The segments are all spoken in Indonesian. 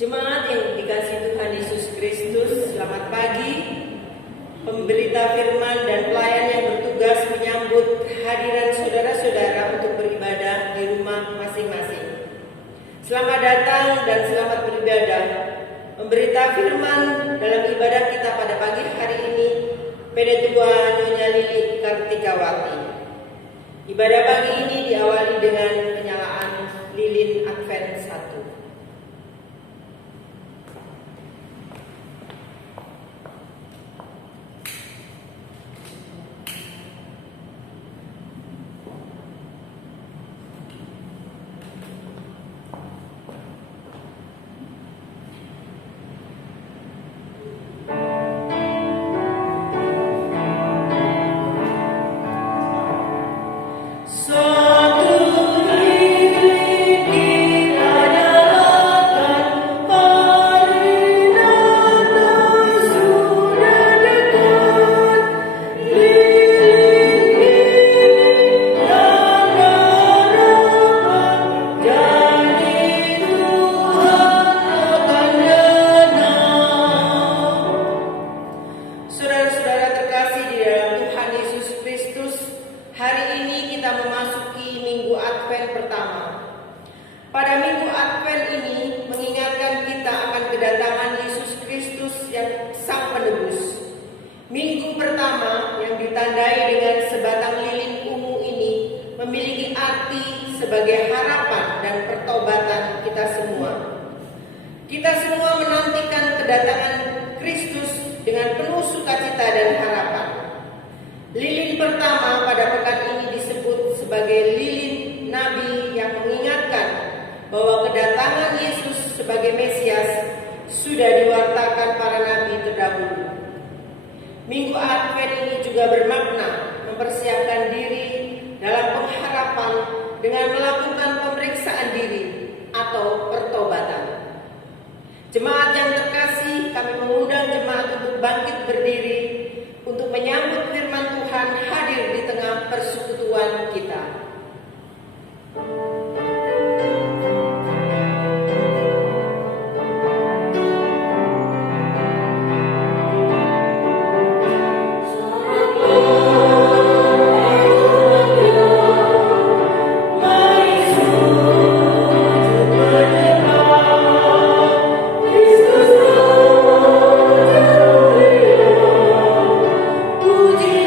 Jemaat yang dikasihi Tuhan Yesus Kristus, selamat pagi. Pemberita firman dan pelayan yang bertugas menyambut kehadiran saudara-saudara untuk beribadah di rumah masing-masing. Selamat datang dan selamat beribadah. Pemberita firman dalam ibadah kita pada pagi hari ini, Pedetua Nyonya Lili Kartikawati. Ibadah pagi ini diawali dengan penyalaan lilin Advent 1. Pada Minggu Advent ini mengingatkan kita akan kedatangan Yesus Kristus yang Sang Penebus. Minggu pertama yang ditandai dengan sebatang lilin ungu ini memiliki arti sebagai harapan dan pertobatan kita semua. Kita semua menantikan kedatangan Kristus dengan penuh sukacita dan harapan. Lilin pertama pada pekan ini disebut sebagai lilin Nabi yang mengingatkan bahwa kedatangan Yesus sebagai Mesias sudah diwartakan para nabi terdahulu. Minggu Advent ini juga bermakna mempersiapkan diri dalam pengharapan dengan melakukan pemeriksaan diri atau pertobatan. Jemaat yang terkasih, kami mengundang jemaat untuk bangkit berdiri untuk menyambut firman Tuhan hadir di tengah persekutuan kita. Puji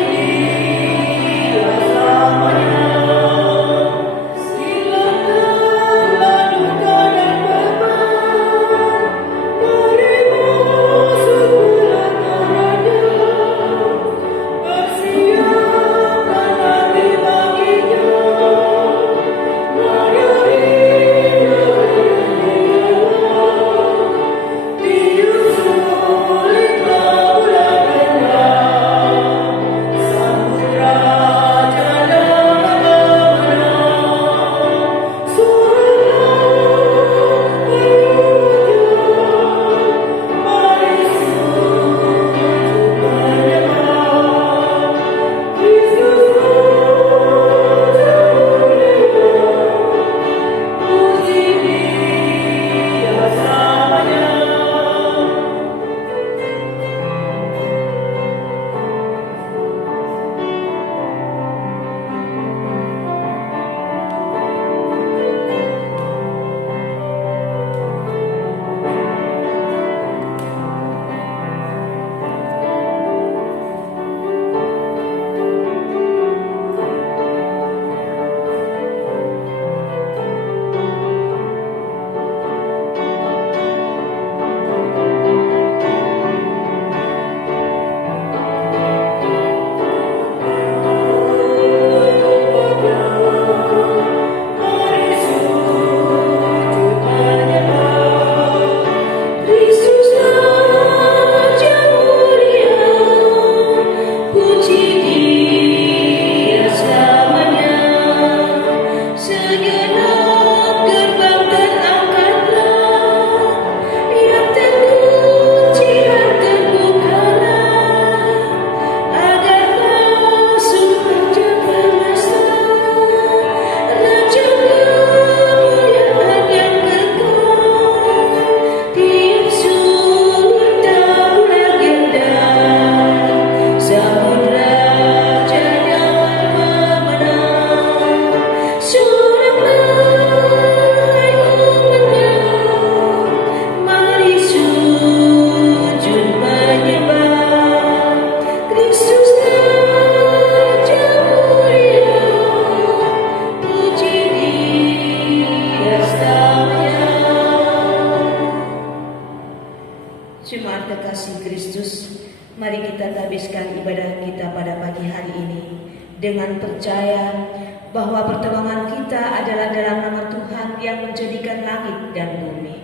dengan percaya bahwa pertolongan kita adalah dalam nama Tuhan yang menjadikan langit dan bumi.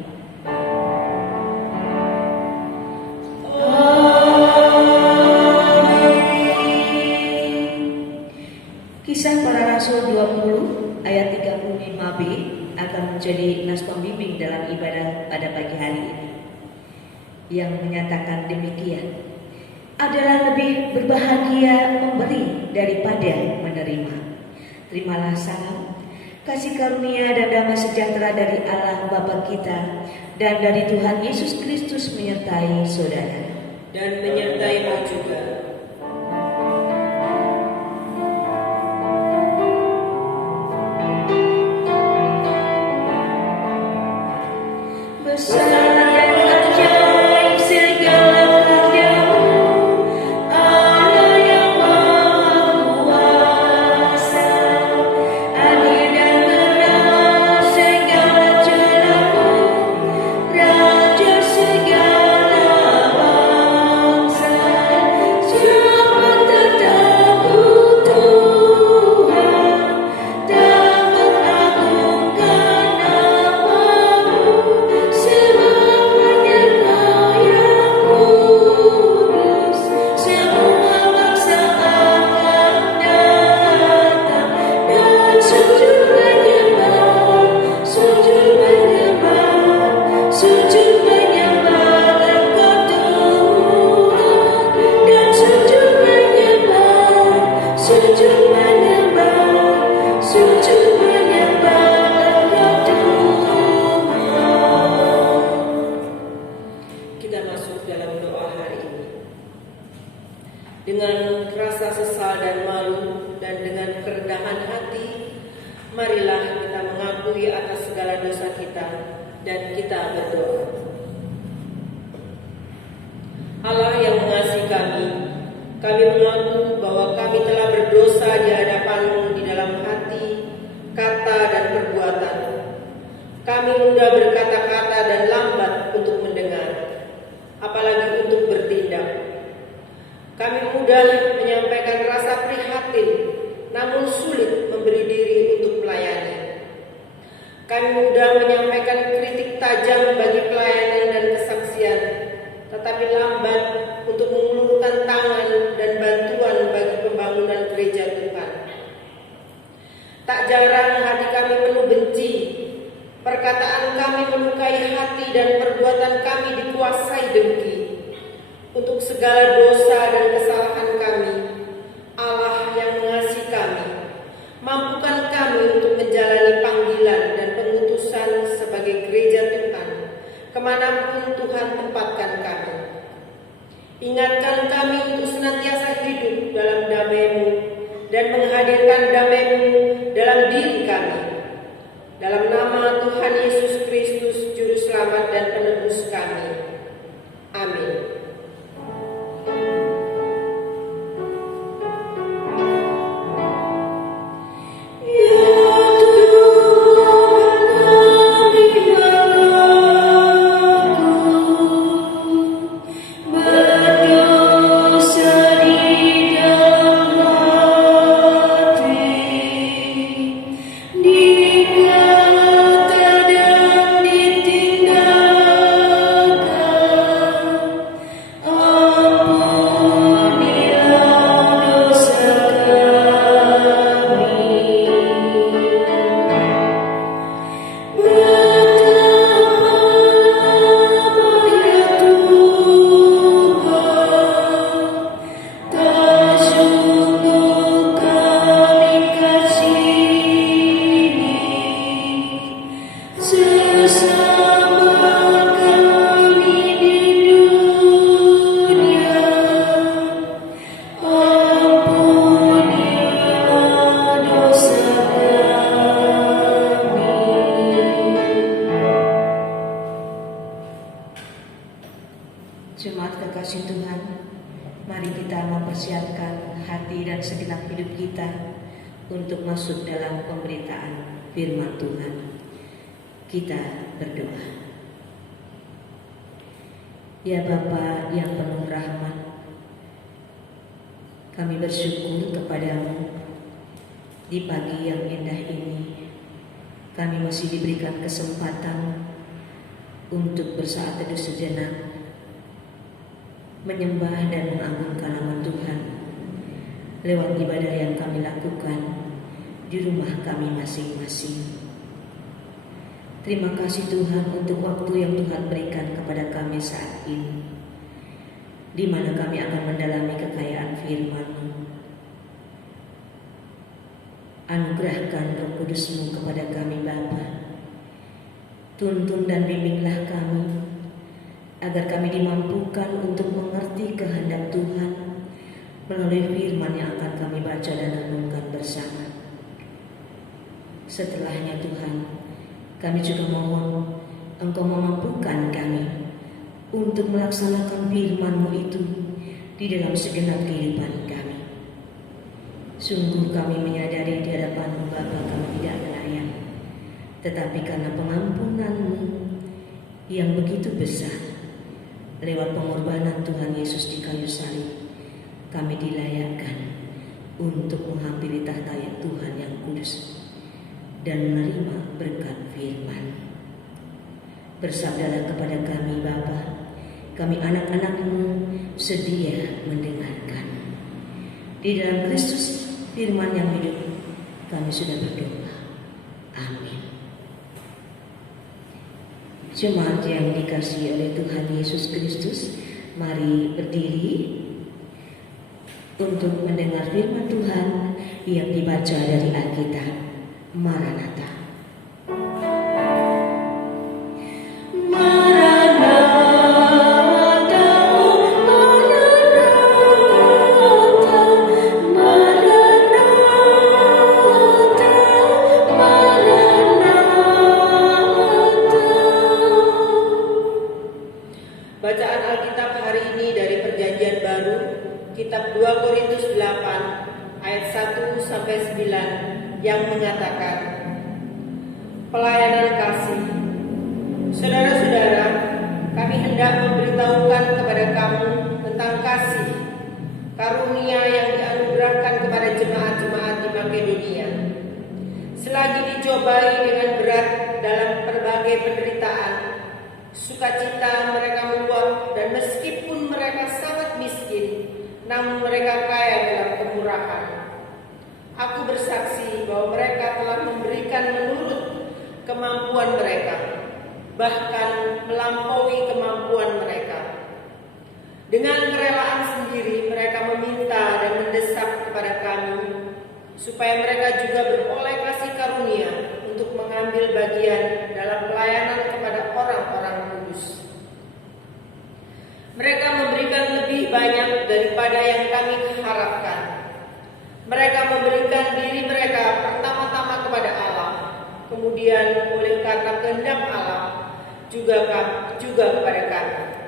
Kisah Para Rasul 20 ayat 35b akan menjadi nas pembimbing dalam ibadah pada pagi hari ini, yang menyatakan demikian: adalah lebih berbahagia memberi daripada menerima. Terimalah salam, kasih karunia dan damai sejahtera dari Allah Bapa kita dan dari Tuhan Yesus Kristus menyertai saudara. Dan menyertaimu juga. Dengan rasa sesal dan malu dan dengan kerendahan hati, marilah kita mengakui atas segala dosa kita dan kita berdoa. Allah yang mengasihi kami mengaku bahwa kami telah berdosa di hadapan-Mu di dalam hati, kata, dan perbuatan. Kami mudah berkata-kata dan lambat untuk mendengar, apalagi untuk bertindak. Kami mudah menyampaikan rasa prihatin, namun sulit memberi diri untuk melayani. Kami mudah menyampaikan kritik tajam bagi pelayanan dan kesaksian, tetapi lambat untuk mengulurkan tangan dan bantuan bagi pembangunan gereja Tuhan. Tak jarang hati kami penuh benci, perkataan kami melukai hati dan perbuatan kami dikuasai dengki. Untuk segala dosa dan kesalahan kami, Allah yang mengasihi kami, mampukan kami untuk menjalani panggilan dan pengutusan sebagai gereja Tuhan, kemanapun Tuhan tempatkan kami. Ingatkan kami untuk senantiasa hidup dalam damai-Mu dan menghadirkan damai-Mu dalam diri kami. Dalam nama Tuhan Yesus Kristus, Juru Selamat dan Penebus kami. Amin. Jemaat kekasih Tuhan, mari kita mempersiapkan hati dan segenap hidup kita untuk masuk dalam pemberitaan firman Tuhan. Kita berdoa. Ya Bapa yang penuh rahmat, kami bersyukur kepadamu Di pagi yang indah ini, kami masih diberikan kesempatan untuk bersaat teduh sejenak, menyembah dan mengagungkan nama Tuhan lewat ibadah yang kami lakukan di rumah kami masing-masing. Terima kasih Tuhan untuk waktu yang Tuhan berikan kepada kami saat ini, di mana kami akan mendalami kekayaan firman-Mu. Anugerahkan Roh Kudus-Mu kepada kami Bapa. Tuntun dan bimbinglah kami, agar kami dimampukan untuk mengerti kehendak Tuhan melalui firman yang akan kami baca dan renungkan bersama. Setelahnya Tuhan, kami juga mohon Engkau memampukan kami untuk melaksanakan firman-Mu itu di dalam segenap kehidupan kami. Sungguh kami menyadari di hadapan-Mu Bapa kami tidak layak, tetapi karena pengampunan-Mu yang begitu besar, lewat pengorbanan Tuhan Yesus di kayu salib, kami dilayakkan untuk menghampiri tahta Tuhan yang kudus dan menerima berkat firman. Bersabdalah kepada kami Bapa, kami anak-anak-Mu sedia mendengarkan. Di dalam Kristus firman yang hidup, kami sudah berdoa. Amin. Jemaat yang dikasihi oleh Tuhan Yesus Kristus, mari berdiri untuk mendengar firman Tuhan yang dibaca dari Alkitab. Maranatha. Bacaan Alkitab hari ini dari Perjanjian Baru, kitab 2 Korintus 8 ayat 1 sampai 9 yang mengatakan, pelayanan kasih. Saudara-saudara, kami hendak memberitahukan kepada kamu tentang kasih karunia yang dianugerahkan kepada jemaat-jemaat di Makedonia. Selagi dicobai dengan berat dalam berbagai penderitaan, sukacita mereka meluap, dan meskipun mereka sangat miskin, namun mereka kaya dalam kemurahan. Aku bersaksi bahwa mereka telah memberikan menurut kemampuan mereka, bahkan melampaui kemampuan mereka. Dengan kerelaan sendiri mereka meminta dan mendesak kepada kami, supaya mereka juga beroleh kasih karunia untuk mengambil bagian dalam pelayanan kepada orang-orang kudus. Mereka memberikan lebih banyak daripada yang kami harapkan. Mereka memberikan diri mereka pertama-tama kepada Allah, kemudian oleh karena kehendak Allah juga kepada kami.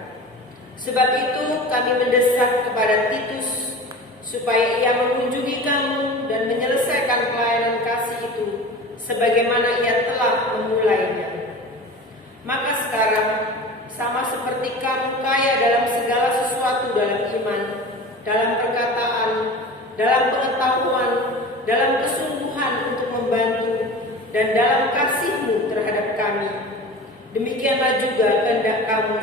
Sebab itu kami mendesak kepada Titus supaya ia mengunjungi kamu dan menyelesaikan pelayanan kasih itu sebagaimana ia telah memulainya. Maka sekarang, sama seperti kamu kaya dalam segala sesuatu, dalam iman, dalam perkataan, dalam pengetahuan, dalam kesungguhan untuk membantu, dan dalam kasihmu terhadap kami, demikianlah juga kehendak kamu.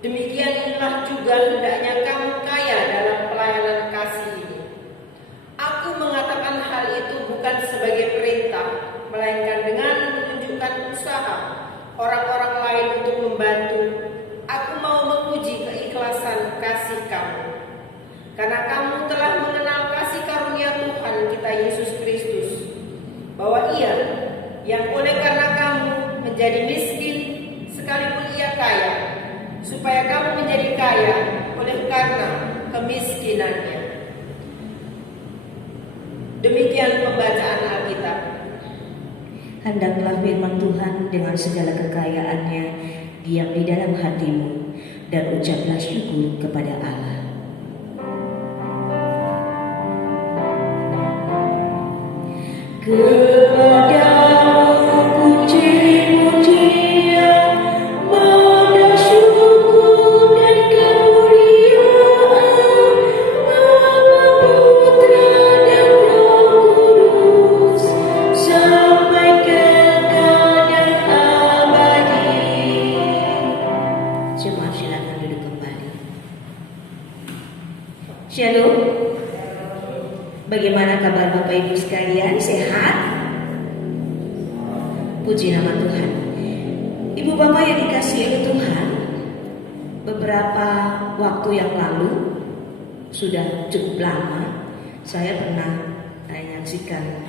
Demikianlah juga hendaknya kamu kaya dalam pelayanan kasih ini. Aku mengatakan hal itu bukan sebagai perintah, melainkan dengan menunjukkan usaha orang-orang lain untuk membantu. Aku mau menguji keikhlasan kasih kamu, karena kamu telah mengenal kasih karunia Tuhan kita Yesus Kristus, bahwa Ia yang oleh karena kamu menjadi miskin sekalipun Ia kaya, supaya kamu menjadi kaya oleh karena kemiskinannya. Demikian pembacaan Alkitab. Hendaklah firman Tuhan dengan segala kekayaannya diam di dalam hatimu, dan ucaplah syukur kepada Allah. Kepadamu puji-pujian, pada syukur dan kemuliaan, Bapa, Putra, dan Roh Kudus. Puji nama Tuhan. Ibu bapak yang dikasihi oleh Tuhan, beberapa waktu yang lalu, sudah cukup lama, saya pernah menyaksikan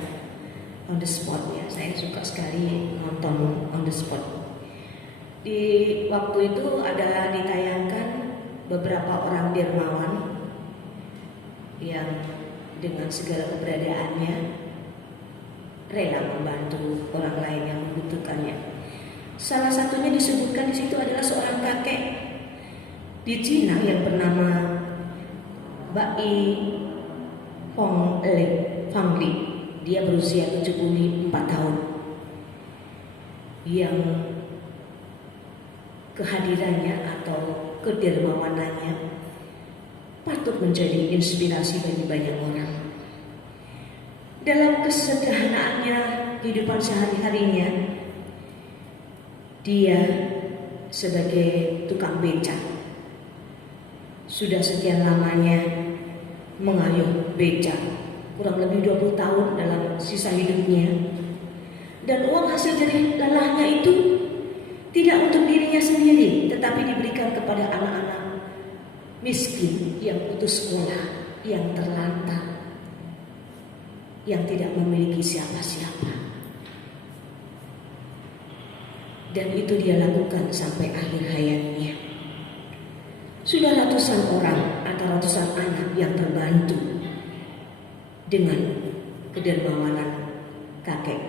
on the spot ya. Saya suka sekali nonton on the spot. Di waktu itu ada ditayangkan beberapa orang dermawan yang dengan segala keberadaannya rela membantu orang lain yang membutuhkannya. Salah satunya disebutkan di situ adalah seorang kakek di Cina yang bernama Bai Fang Li. Dia berusia 74 tahun, yang kehadirannya atau kedermawanannya patut menjadi inspirasi bagi banyak orang. Dalam kesederhanaannya kehidupan sehari-harinya, dia sebagai tukang becak sudah sekian lamanya mengayuh becak, kurang lebih 20 tahun dalam sisa hidupnya. Dan uang hasil dari lelahnya itu tidak untuk dirinya sendiri, tetapi diberikan kepada anak-anak miskin yang putus sekolah, yang terlantar, yang tidak memiliki siapa-siapa. Dan itu dia lakukan sampai akhir hayatnya. Sudah ratusan orang atau ratusan anak yang terbantu dengan kedermawanan kakek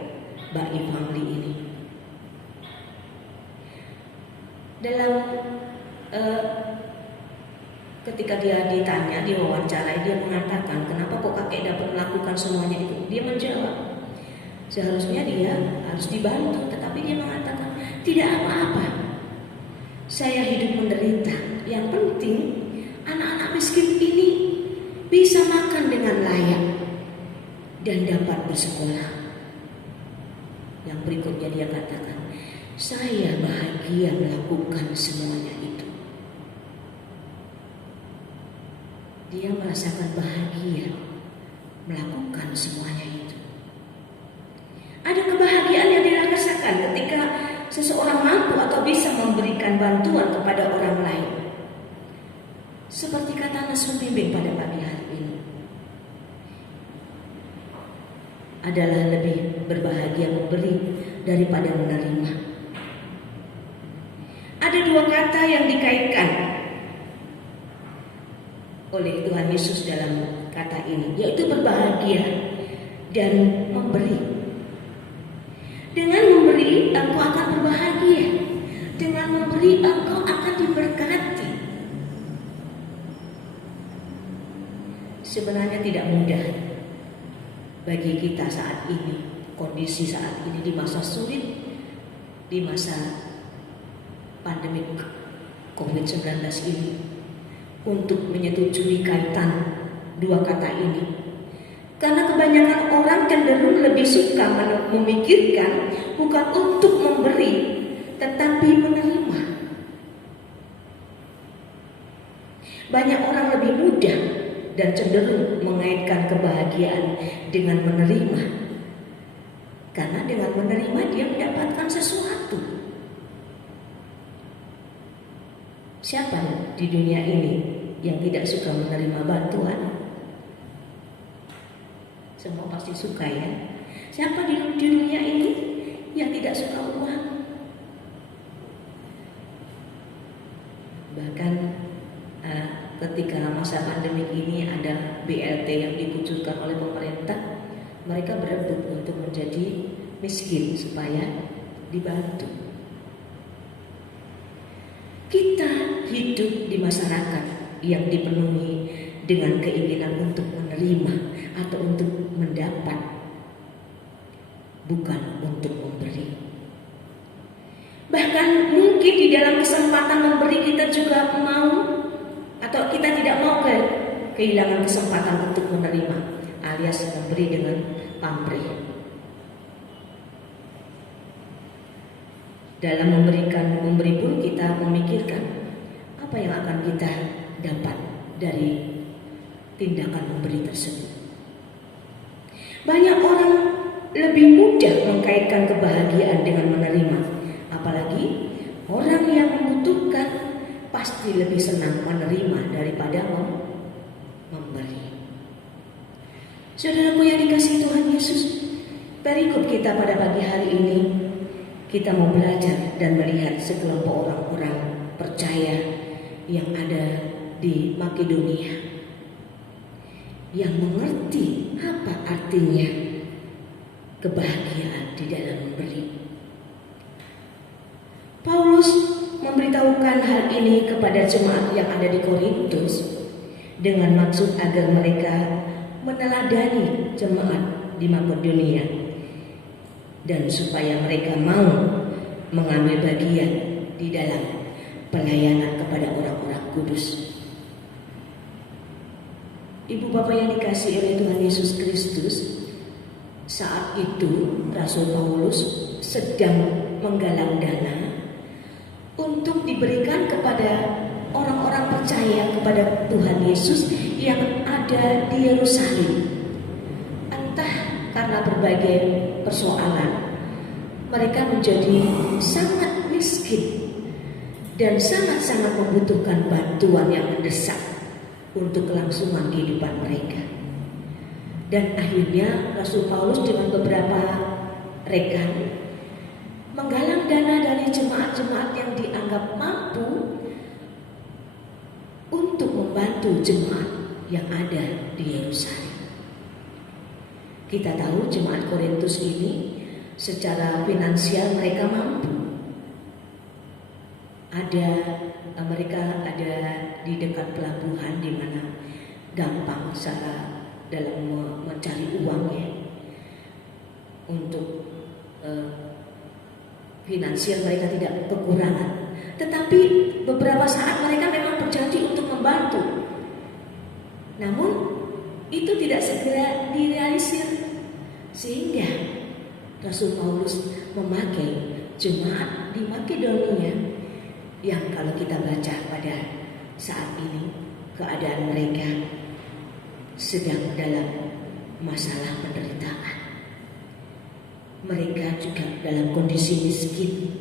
Bai Fang Li ini. Dalam ketika dia ditanya, diwawancarai, dia mengatakan, kenapa kok kakek dapat melakukan semuanya itu? Dia menjawab, seharusnya dia harus dibantu, tetapi dia mengatakan, tidak apa-apa, saya hidup menderita. Yang penting anak-anak miskin ini bisa makan dengan layak dan dapat bersekolah. Yang berikutnya dia katakan, saya bahagia melakukan semuanya itu. Dia merasakan bahagia melakukan semuanya itu. Ada kebahagiaan yang dia rasakan ketika seseorang mampu atau bisa memberikan bantuan kepada orang lain. Seperti kata Nas Pembimbing pada pagi hari ini, adalah lebih berbahagia memberi daripada menerima. Ada dua kata yang dikaitkan oleh Tuhan Yesus dalam kata ini, yaitu berbahagia dan memberi. Dengan memberi engkau akan berbahagia, dengan memberi engkau akan diberkati. Sebenarnya tidak mudah bagi kita saat ini, kondisi saat ini di masa sulit, di masa pandemi COVID-19 ini, untuk menyetujui kaitan dua kata ini. Karena kebanyakan orang cenderung lebih suka memikirkan bukan untuk memberi, tetapi menerima. Banyak orang lebih mudah dan cenderung mengaitkan kebahagiaan dengan menerima. Karena dengan menerima dia mendapatkan sesuatu. Siapa di dunia ini yang tidak suka menerima bantuan? Semua pasti suka ya. Siapa di dunia ini yang tidak suka uang? Bahkan ketika masa pandemi ini ada BLT yang dikucurkan oleh pemerintah, mereka berebut untuk menjadi miskin supaya dibantu. Kita hidup di masyarakat yang dipenuhi dengan keinginan untuk menerima atau untuk mendapat, bukan untuk memberi. Bahkan mungkin di dalam kesempatan memberi kita juga mau atau kita tidak mau kehilangan kesempatan untuk menerima, alias memberi dengan pamrih. Dalam memberi pun kita memikirkan apa yang akan kita dapat dari tindakan memberi tersebut. Banyak orang lebih mudah mengkaitkan kebahagiaan dengan pasti lebih senang menerima daripada memberi. Saudaraku yang dikasihi Tuhan Yesus, perikop kita pada pagi hari ini, kita mau belajar dan melihat sekelompok orang-orang percaya yang ada di Makedonia, yang mengerti apa artinya kebahagiaan di dalam memberi. Paulus memberitahukan hal ini kepada jemaat yang ada di Korintus dengan maksud agar mereka meneladani jemaat di Makedonia dan supaya mereka mau mengambil bagian di dalam pelayanan kepada orang-orang kudus. Ibu bapak yang dikasihi oleh Tuhan Yesus Kristus, saat itu Rasul Paulus sedang menggalang dana untuk diberikan kepada orang-orang percaya kepada Tuhan Yesus yang ada di Yerusalem. Entah karena berbagai persoalan, mereka menjadi sangat miskin dan sangat-sangat membutuhkan bantuan yang mendesak untuk kelangsungan kehidupan mereka. Dan akhirnya Rasul Paulus dengan beberapa rekan menggalang dana dari jemaat-jemaat yang dianggap mampu untuk membantu jemaat yang ada di Yerusalem. Kita tahu jemaat Korintus ini secara finansial mereka mampu. Mereka ada di dekat pelabuhan di mana gampang secara dalam mencari uangnya untuk finansial mereka tidak kekurangan, tetapi beberapa saat mereka memang berjanji untuk membantu. Namun itu tidak segera direalisir, sehingga Rasul Paulus memakai jemaat di Makedonia yang kalau kita baca pada saat ini keadaan mereka sedang dalam masalah penderitaan. Mereka juga dalam kondisi miskin.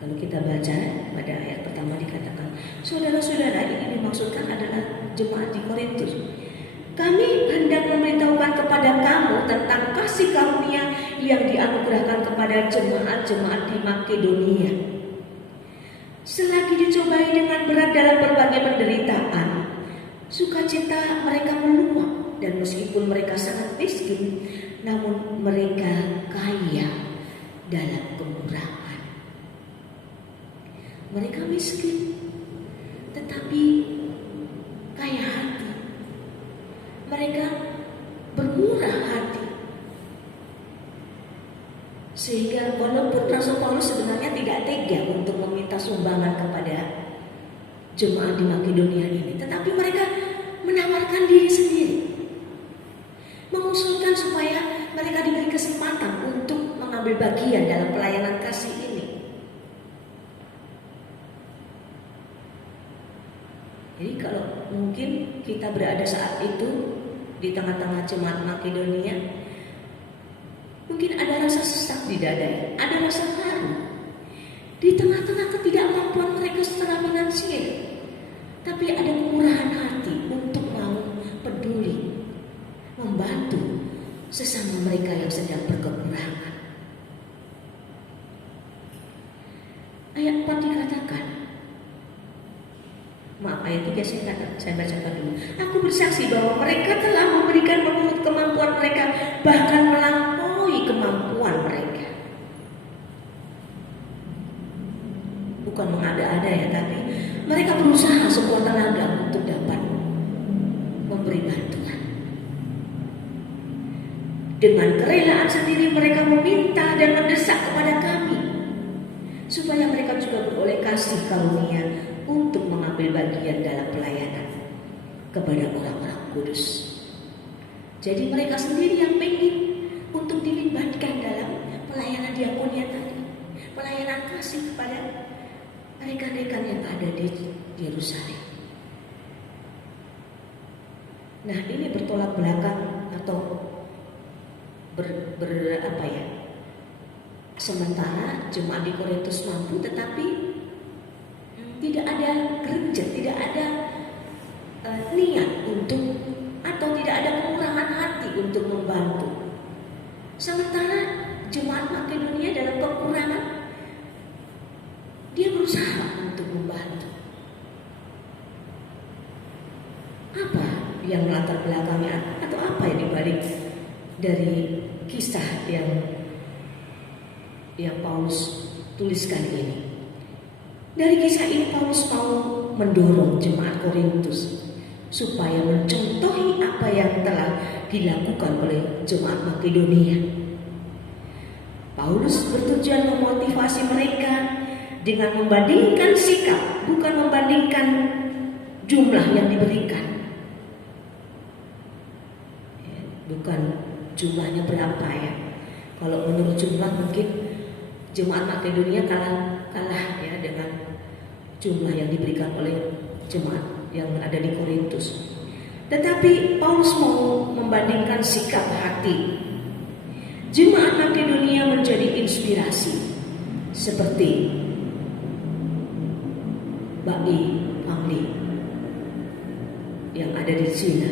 Kalau kita baca pada ayat pertama dikatakan, saudara-saudara, ini dimaksudkan adalah jemaat di Korintus. Kami hendak memberitahukan kepada kamu tentang kasih karunia yang dianugerahkan kepada jemaat-jemaat di Makedonia. Selagi dicobai dengan berat dalam berbagai penderitaan, sukacita mereka meluap. Dan meskipun mereka sangat miskin, namun mereka kaya dalam kemurahan. Mereka miskin, tetapi kaya hati. Mereka bermurah hati. Sehingga walaupun Rasul Paulus sebenarnya tidak tega untuk meminta sumbangan kepada jemaat di Makedonia ini, tetapi mereka menawarkan diri sendiri, mengusulkan supaya mereka diberi kesempatan untuk mengambil bagian dalam pelayanan kasih ini. Jadi kalau mungkin kita berada saat itu di tengah-tengah jemaat Makedonia, mungkin ada rasa sesak di dada, ada rasa haru di tengah-tengah ketidakmampuan mereka secara finansial, tapi ada kemurahan hati untuk mau peduli membantu sesama mereka yang sedang berkekurangan. Ayat 4 dikatakan, ayat 3 saya bacakan dulu. Aku bersaksi bahwa mereka telah memberikan menurut kemampuan mereka, bahkan melampaui kemampuan mereka. Bukan mengada-ada ya, tapi mereka berusaha sekuat tenaga untuk dapat memberi bantuan. Dengan kerelaan sendiri mereka meminta dan mendesak kepada kami supaya mereka juga beroleh kasih karunia untuk mengambil bagian dalam pelayanan kepada orang-orang kudus. Jadi mereka sendiri yang ingin untuk dilibatkan dalam pelayanan diakonia tadi, pelayanan kasih kepada rekan-rekan yang ada di Yerusalem. Nah, ini bertolak belakang atau Sementara jemaat di Korintus mampu, tetapi tidak ada gereja, tidak ada niat untuk, atau tidak ada kemurahan hati untuk membantu. Sementara jemaat Makedonia dalam kekurangan, dia berusaha untuk membantu. Apa yang melatar belakangnya, atau apa yang dibalik dari kisah yang Paulus tuliskan ini? Dari kisah ini Paulus mau mendorong jemaat Korintus supaya mencontohi apa yang telah dilakukan oleh jemaat Makedonia. Paulus bertujuan memotivasi mereka dengan membandingkan sikap, bukan membandingkan jumlah yang diberikan. Bukan jumlahnya berapa ya. Kalau menurut jumlah mungkin jemaat Makedonia kalah ya dengan jumlah yang diberikan oleh jemaat yang ada di Korintus. Tetapi Paulus mau membandingkan sikap hati. Jemaat Makedonia menjadi inspirasi seperti Ba'i Pangli yang ada di Cina.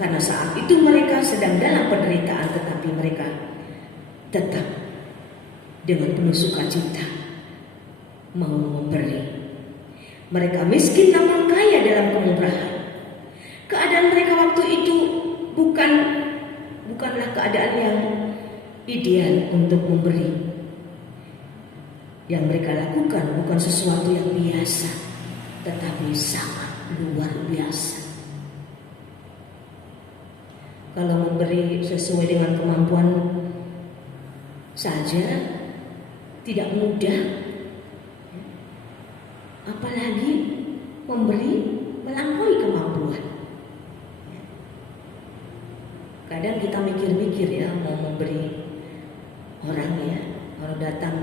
Karena saat itu mereka sedang dalam penderitaan, tetapi mereka tetap dengan penuh sukacita mau memberi. Mereka miskin namun kaya dalam kemurahan. Keadaan mereka waktu itu bukanlah keadaan yang ideal untuk memberi. Yang mereka lakukan bukan sesuatu yang biasa, tetapi sangat luar biasa. Kalau memberi sesuai dengan kemampuan saja tidak mudah, apalagi memberi melampaui kemampuan. Kadang kita mikir-mikir ya, mau memberi orang ya, orang datang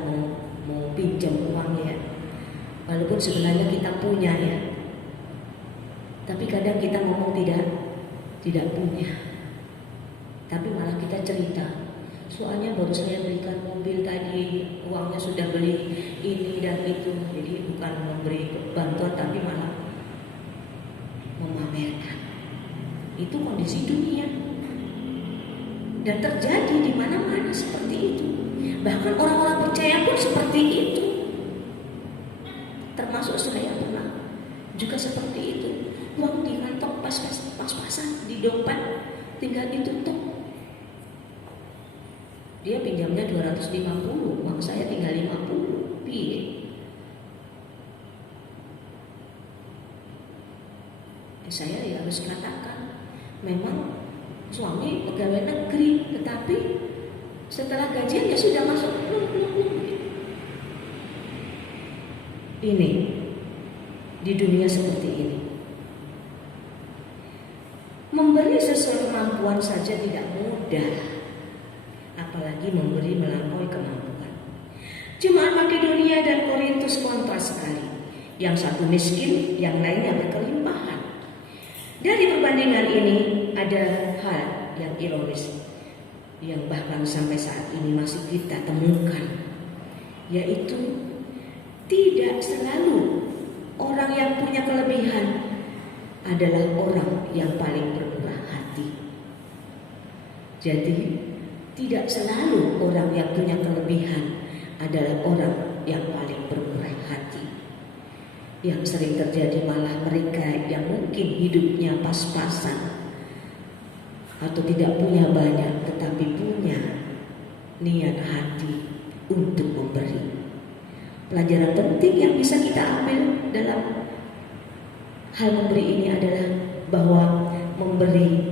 mau pinjam uang ya, walaupun sebenarnya kita punya ya, tapi kadang kita ngomong tidak punya, tapi malah kita cerita, soalnya baru saya belikan mobil tadi, uangnya sudah beli ini dan itu. Jadi bukan memberi bantuan tapi malah memamerkan. Itu kondisi dunia dan terjadi di mana-mana seperti itu. Bahkan orang-orang percaya pun seperti itu. Termasuk saya pernah juga seperti itu. Uang di kantong pas-pasan di dompet tinggal ditutup. Dia pinjamnya 250, uang saya tinggal 50. Piye? Saya ya harus katakan, memang suami pegawai negeri, tetapi setelah gajian ya sudah masuk. Ini di dunia seperti ini. Memberi sesuai kemampuan saja tidak mudah, apalagi memberi melampaui kemampuan. Jemaat Makedonia dan Korintus kontras sekali. Yang satu miskin, yang lainnya berkelimpahan. Dari perbandingan ini ada hal yang ironis yang bahkan sampai saat ini masih kita temukan, yaitu tidak selalu orang yang punya kelebihan adalah orang yang paling bermurah hati. Jadi tidak selalu orang yang punya kelebihan adalah orang yang paling bermurah hati. Yang sering terjadi malah mereka yang mungkin hidupnya pas-pasan atau tidak punya banyak tetapi punya niat hati untuk memberi. Pelajaran penting yang bisa kita ambil dalam hal memberi ini adalah bahwa memberi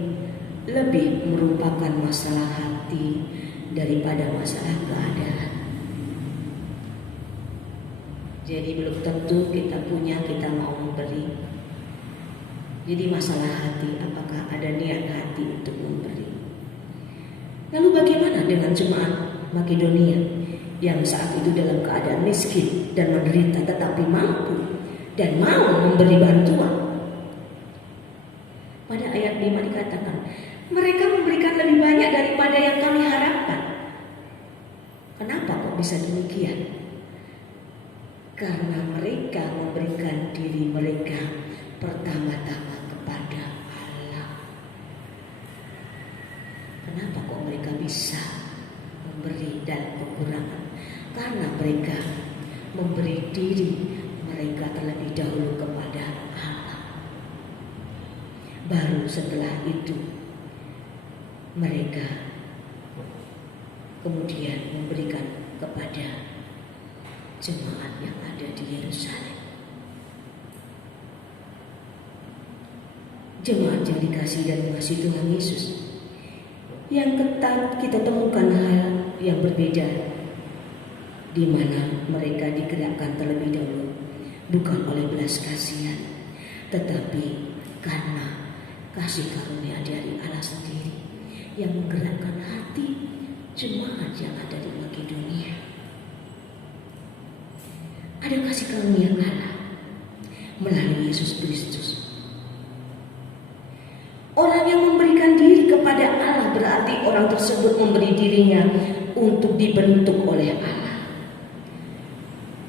lebih merupakan masalah hati daripada masalah keadaan. Jadi belum tentu kita punya, kita mau memberi. Jadi masalah hati, apakah ada niat hati untuk memberi. Lalu bagaimana dengan jemaat Makedonia yang saat itu dalam keadaan miskin dan menderita tetapi mampu dan mau memberi bantuan? Pada ayat 5 dikatakan, mereka memberikan lebih banyak daripada yang kami harapkan. Kenapa kok bisa demikian? Karena mereka memberikan diri mereka pertama-tama kepada Allah. Kenapa kok mereka bisa memberi dan kekurangan? Karena mereka memberi diri mereka terlebih dahulu kepada Allah. Baru setelah itu mereka kemudian memberikan kepada jemaat yang ada di Yerusalem. Jemaat yang dikasihi dan mengasihi Tuhan Yesus, yang kita temukan hal yang berbeda, di mana mereka digerakkan terlebih dahulu bukan oleh belas kasihan, tetapi karena kasih karunia dari Allah sendiri yang menggerakkan hati jemaat yang ada di Makedonia. Ada kasih karunia Allah melalui Yesus Kristus. Orang yang memberikan diri kepada Allah berarti orang tersebut memberi dirinya untuk dibentuk oleh Allah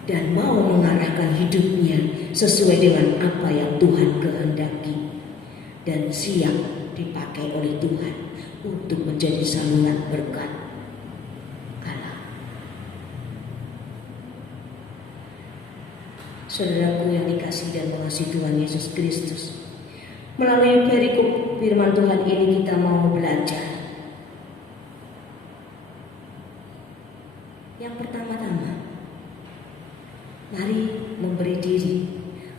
dan mau mengarahkan hidupnya sesuai dengan apa yang Tuhan kehendaki dan siap dipakai oleh Tuhan untuk menjadi saluran berkat Allah. Saudaraku yang dikasihi dan mengasihi Tuhan Yesus Kristus, melalui perikop firman Tuhan ini kita mau belajar. Yang pertama-tama, mari memberi diri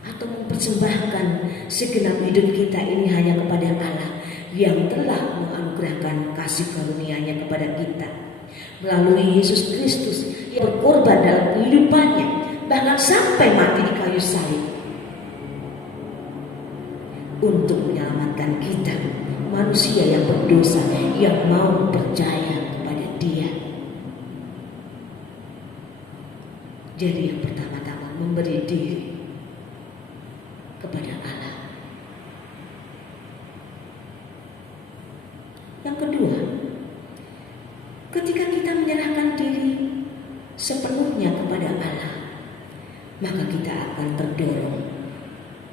atau mempersembahkan segenap hidup kita ini hanya kepada Allah yang telah menganugerahkan kasih karunia-Nya kepada kita melalui Yesus Kristus yang berkorban dalam kehidupannya, bahkan sampai mati di kayu salib untuk menyelamatkan kita, manusia yang berdosa yang mau percaya kepada Dia. Jadi yang pertama-tama memberi diri kepada Allah. Yang kedua, ketika kita menyerahkan diri sepenuhnya kepada Allah, maka kita akan terdorong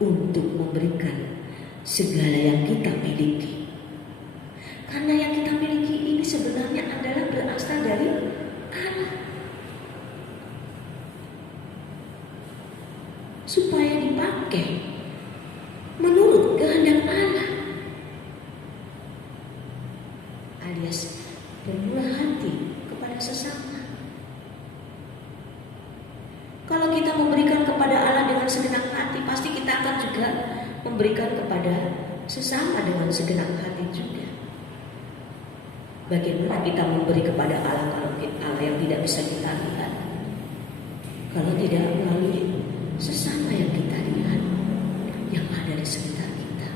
untuk memberikan segala yang kita miliki. Karena yang kita miliki ini sebenarnya adalah berasal dari Allah, supaya dipakai menurut kehendak Allah, alias bermurah hati kepada sesama. Kalau kita memberikan kepada Allah dengan segenap hati, pasti kita akan juga memberikan kepada sesama dengan segenap hati juga. Bagaimana kita memberi kepada Allah kalau Allah yang tidak bisa kita lihat? Kalau tidak melalui sesama yang kita lihat, yang ada di sekitar kita.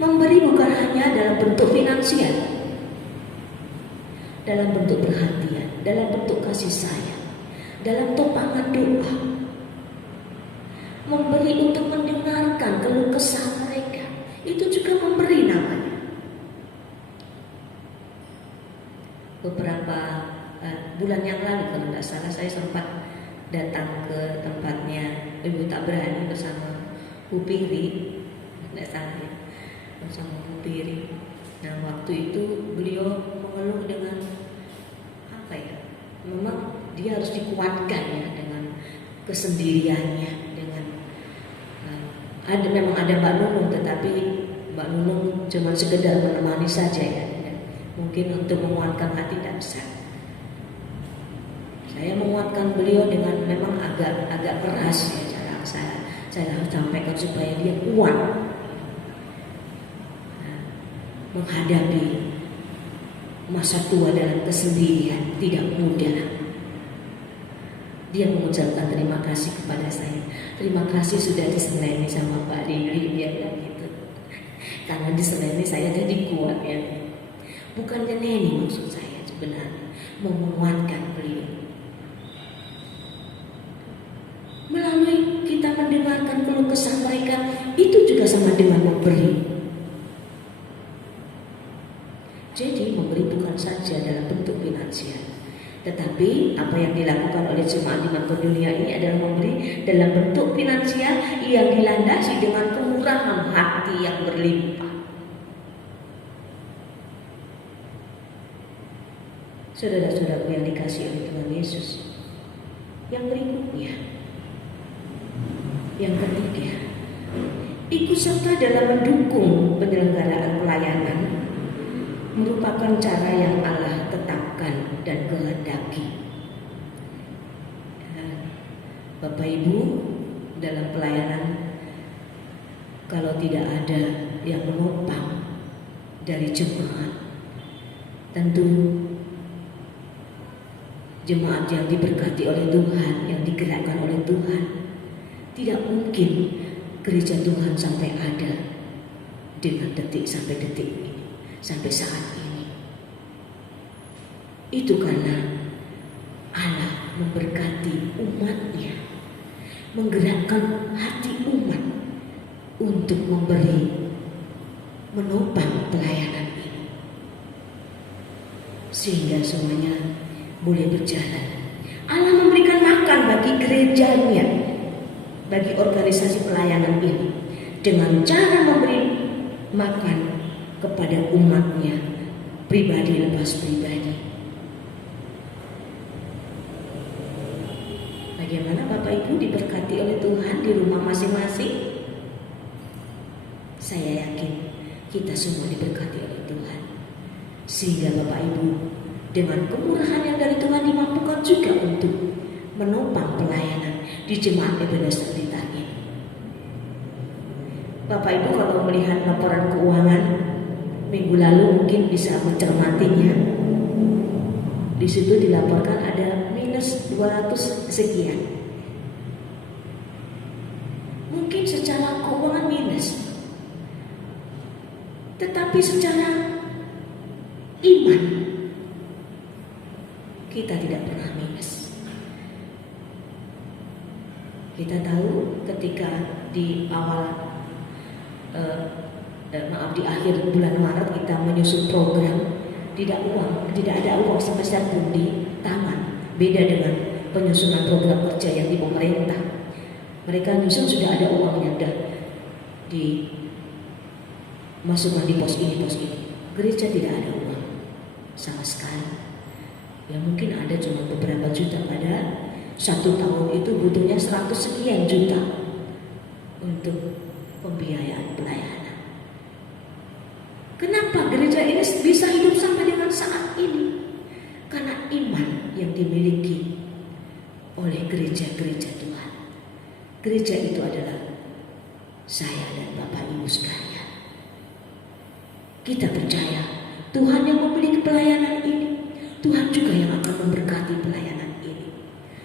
Memberi bukan hanya dalam bentuk finansial, dalam bentuk perhatian, dalam bentuk kasih sayang, dalam topangan doa. Memberi untuk mendengarkan keluh kesah mereka, itu juga memberi namanya. Beberapa bulan yang lalu kalau tidak salah, saya sempat datang ke tempatnya Ibu Tak Berani bersama Bu Piri, tidak salah ya, bersama Bu Piri. Nah waktu itu beliau mengeluh dengan apa ya? Memang dia harus dikuatkan ya dengan kesendiriannya. Memang ada Mbak Nunung, tetapi Mbak Nunung cuma sekedar menemani saja ya. Mungkin untuk menguatkan hati tidak bisa. Saya menguatkan beliau dengan memang agak keras ya cara saya harus sampaikan supaya dia kuat menghadapi masa tua dalam kesendirian, tidak mudah. Dia mengucapkan terima kasih kepada saya. Terima kasih sudah diseleni sama Pak Didi, dia bilang gitu. Karena diseleni saya jadi kuat ya. Bukan nyeneni maksud saya sebenarnya, menguatkan beliau. Melalui kita mendengarkan keluh kesah mereka, itu juga sama dengan memberi. Jadi memberi bukan saja dalam bentuk finansial, Tetapi apa yang dilakukan oleh jemaat di Makedonia ini adalah memberi dalam bentuk finansial yang dilandasi dengan kemurahan hati yang berlimpah. Saudara-saudaraku yang dikasihi oleh Tuhan Yesus, yang berikutnya, yang ketiga, ikut serta dalam mendukung penyelenggaraan pelayanan merupakan cara yang Allah tetapkan dan kehendaki. Bapak Ibu, dalam pelayanan kalau tidak ada yang menopang dari jemaat, tentu jemaat yang diberkati oleh Tuhan, yang digerakkan oleh Tuhan, tidak mungkin gereja Tuhan sampai ada dengan detik sampai detik ini, sampai saat ini. Itu karena Allah memberkati umatnya, menggerakkan hati umat untuk memberi, menopang pelayanan ini, sehingga semuanya boleh berjalan. Allah memberikan makan bagi gerejanya, bagi organisasi pelayanan ini, dengan cara memberi makan kepada umatnya, pribadi lepas pribadi. Bagaimana Bapak Ibu diberkati oleh Tuhan di rumah masing-masing? Saya yakin kita semua diberkati oleh Tuhan, sehingga Bapak Ibu dengan kemurahan yang dari Tuhan dimampukan juga untuk menopang pelayanan di jemaat Ebenezer Blitar ini. Bapak Ibu kalau melihat laporan keuangan minggu lalu mungkin bisa mencermatinya. Di situ dilaporkan ada minus 200 sekian. Mungkin secara keuangan minus, tetapi secara iman kita tidak pernah minus. Kita tahu ketika di awal di akhir bulan Maret kita menyusun program, tidak ada uang sebesar pun di tangan. Beda dengan penyusunan program kerja yang di pemerintah, mereka nyusun sudah ada uangnya, sudah dimasukkan di pos ini pos ini. Gereja tidak ada uang sama sekali. Ya mungkin ada cuma beberapa juta, pada 1 tahun itu butuhnya 100 sekian juta untuk pembiayaan pelayanan. Kenapa gereja ini bisa hidup sampai dengan saat ini? Karena iman yang dimiliki oleh gereja-gereja Tuhan. Gereja itu adalah saya dan Bapak Ibu sekalian. Kita percaya Tuhan yang memiliki pelayanan ini, Tuhan juga yang akan memberkati pelayanan ini,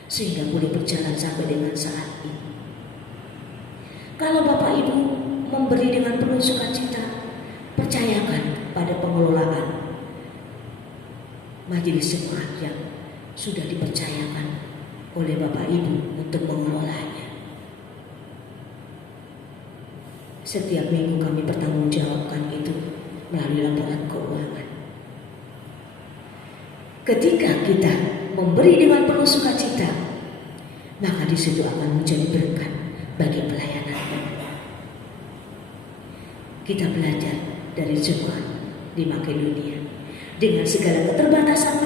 sehingga boleh berjalan sampai dengan saat ini. Kalau Bapak Ibu memberi dengan penuh sukacita, percayakan pada pengelolaan majelis jemaat yang sudah dipercayakan oleh Bapak Ibu untuk mengelolanya. Setiap minggu kami pertanggungjawabkan itu melalui laporan keuangan. Ketika kita memberi dengan penuh sukacita, maka di situ akan menjadi berkat bagi pelayanan. Kita belajar dari jemaat di Makedonia. Dengan segala keterbatasan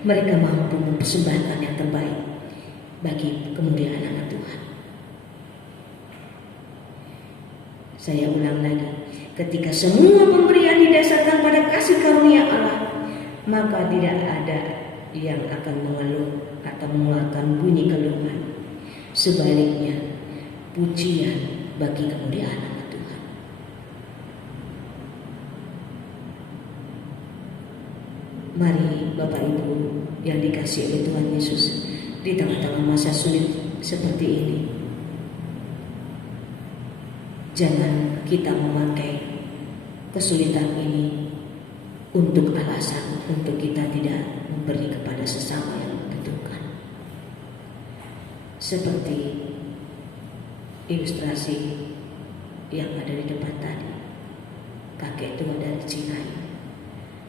mereka mampu mempersembahkan yang terbaik bagi kemuliaan nama Tuhan. Saya ulang lagi, ketika semua pemberian didasarkan pada kasih karunia Allah, maka tidak ada yang akan mengeluh atau mengeluarkan bunyi keluhan. Sebaliknya, pujian bagi kemuliaan nama Tuhan. Mari Bapak Ibu yang dikasihi oleh Tuhan Yesus, di tengah-tengah masa sulit seperti ini, jangan kita memakai kesulitan ini untuk alasan untuk kita tidak memberi kepada sesama yang membutuhkan. Seperti ilustrasi yang ada di depan tadi, kakek tua dari Cina ini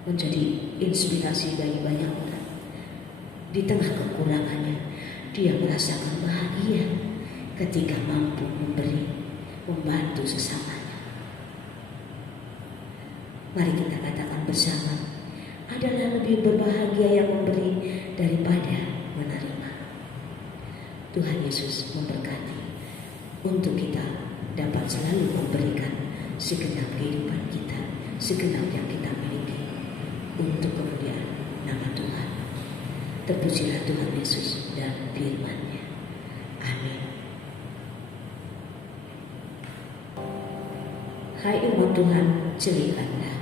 menjadi inspirasi bagi banyak orang. Di tengah kekurangannya, dia merasakan bahagia ketika mampu memberi, membantu sesamanya. Mari kita katakan bersama, adalah lebih berbahagia yang memberi daripada menerima. Tuhan Yesus memberkati untuk kita dapat selalu memberikan segenap kehidupan kita, segenap yang kita miliki untuk kemuliaan nama Tuhan. Terpujilah Tuhan Yesus dan firman-Nya. Amin. Hai umat Tuhan, celikkanlah.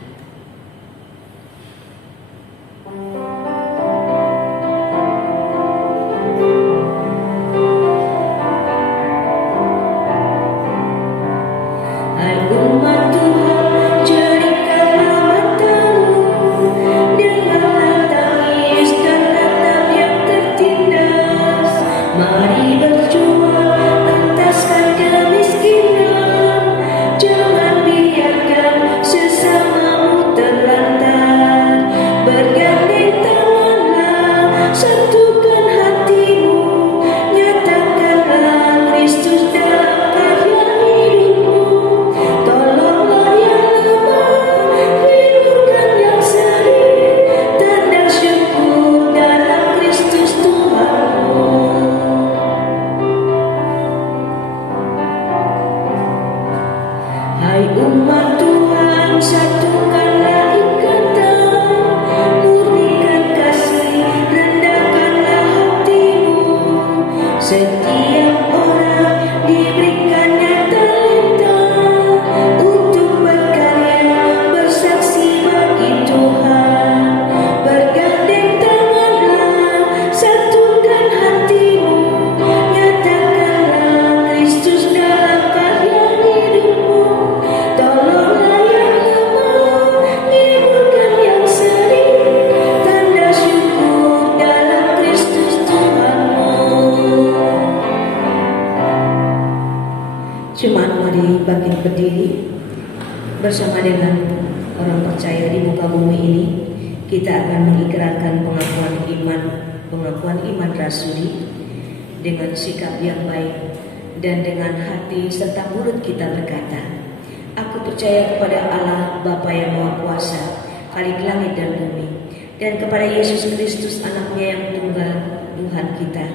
Bangkit berdiri bersama dengan orang percaya di muka bumi ini. Kita akan mengikrarkan pengakuan iman rasuli dengan sikap yang baik dan dengan hati serta mulut kita berkata, aku percaya kepada Allah Bapa yang Maha Kuasa, Khalik langit dan bumi, dan kepada Yesus Kristus anaknya yang tunggal, Tuhan kita,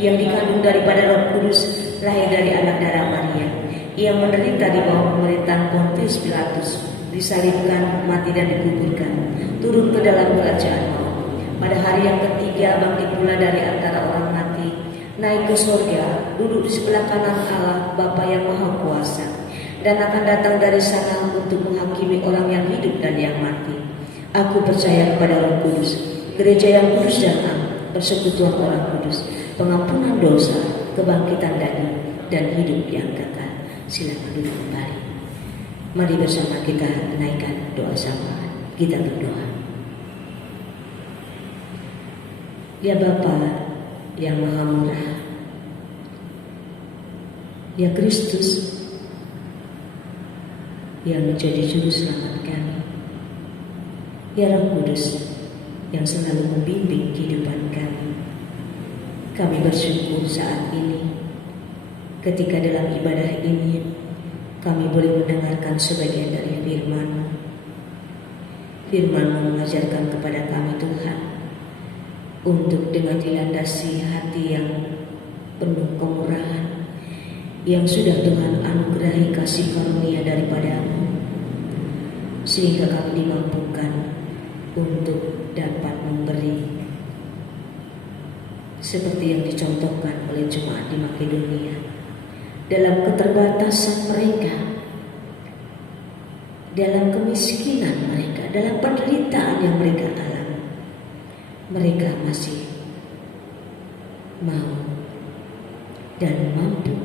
yang dikandung daripada Roh Kudus, lahir dari anak darah Maria, yang menderita di bawah pemerintahan Pontius Pilatus, disalibkan, mati dan dikuburkan, turun ke dalam kerajaan maut. Pada hari yang ketiga bangkit pula dari antara orang mati, naik ke surga, duduk di sebelah kanan Allah Bapa yang Maha Kuasa, dan akan datang dari sana untuk menghakimi orang yang hidup dan yang mati. Aku percaya kepada Roh Kudus, gereja yang kudus dan am, persekutuan orang kudus, pengampunan dosa, kebangkitan daging, dan hidup yang kekal. Silakan duduk kembali. Mari bersama kita naikkan doa syafaat. Kita berdoa. Ya Bapa yang Maha Murah, ya Kristus yang menjadi juru selamat kami, ya Roh Kudus yang selalu membimbing kehidupan kami. Kami bersyukur saat ini ketika dalam ibadah ini kami boleh mendengarkan sebagian dari firman-Mu. Firman-Mu mengajarkan kepada kami Tuhan untuk dengan dilandasi hati yang penuh kemurahan yang sudah Tuhan anugerahi kasih karunia daripada-Mu, sehingga kami dimampukan untuk dapat memberi seperti yang dicontohkan oleh jemaat di Makedonia. Dalam keterbatasan mereka, dalam kemiskinan mereka, dalam penderitaan yang mereka alami, mereka masih mau dan mampu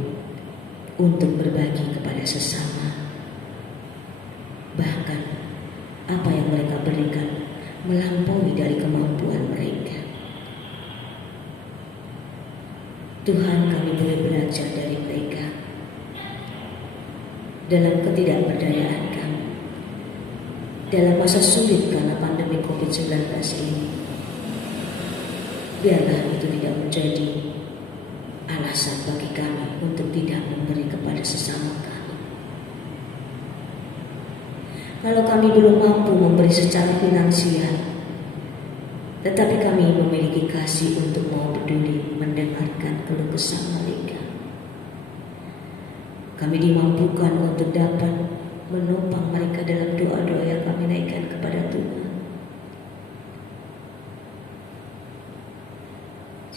untuk berbagi kepada sesama. Bahkan apa yang mereka berikan melampaui dari kemampuan mereka. Tuhan, kami boleh belajar dari mereka dalam ketidakberdayaan kami dalam masa sulit karena pandemi COVID-19 ini. Biarlah itu tidak menjadi alasan bagi kami untuk tidak memberi kepada sesama kami. Kalau kami belum mampu memberi secara finansial, tetapi kami memiliki kasih untuk mau peduli mendengarkan keluh kesah mereka. Kami dimampukan untuk dapat menopang mereka dalam doa-doa yang kami naikkan kepada Tuhan.